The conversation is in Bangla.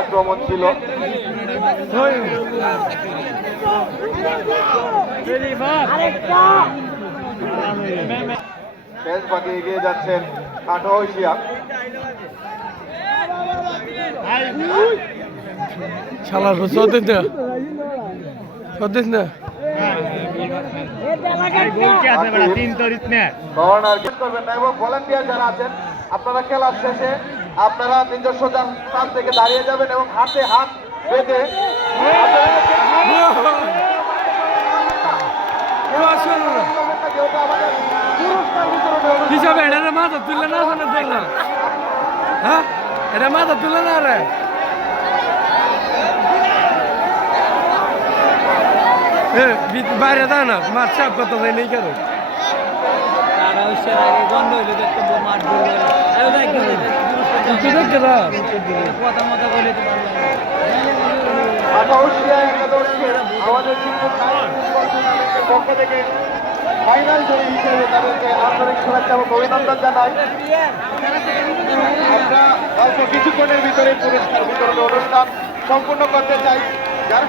আক্রমণ ছিল। বেশ বাকি এগিয়ে যাচ্ছেন কাঠোশিয়া। শালার সতেজ না সতেজ না কর্নার করবেন না এবং ভলান্টিয়ার যারা আছেন আপনারা খেলার শেষে আপনারা নিজস্ব স্থান থেকে দাঁড়িয়ে যাবেন এবং হাতে হাত বেঁধে হিসাবে এটা মাথা তুললে না শোনা দেখলা হ্যাঁ এটা মাথা তুলে না রে বাইরে দেয় না মাছ চাপ করতে যায় নেই কেন গন্ধ হইলে দেখতে মাঠ দেখতে না কথা মতো বলে আমাদের পক্ষ থেকে ফাইনাল জয়ী হিসেবে তাদেরকে আন্তরিক শুভেচ্ছা এবং অভিনন্দন জানাই। আমরা অল্প কিছুক্ষণের ভিতরে পুরস্কার বিতরণ অনুষ্ঠান সম্পূর্ণ করতে চাই। যার